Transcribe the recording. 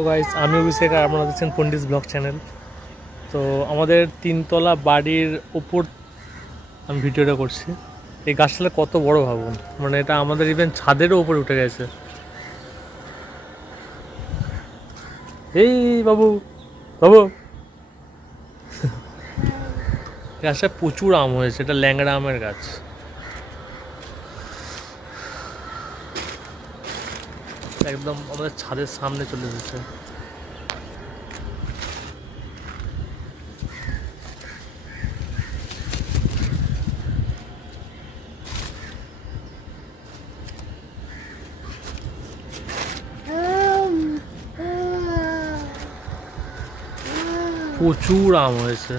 তো গাইস, আমি অভিষেক আর আপনারা দেখছেন পন্ডিস ব্লগ চ্যানেল। তো আমাদের তিনতলা বাড়ির উপর আমি ভিডিওটা করছি। এই গাছটা কত বড় ভাবুন, মানে এটা আমাদের ইভেন ছাদেরও উপরে উঠে গেছে। এই বাবু, বাবু, গাছটা প্রচুর আম হয়েছে, এটা ল্যাংড়া আমের গাছ। একদম আমাদের ছাদের সামনে চলে এসেছে। প্রচুর আম হয়েছে।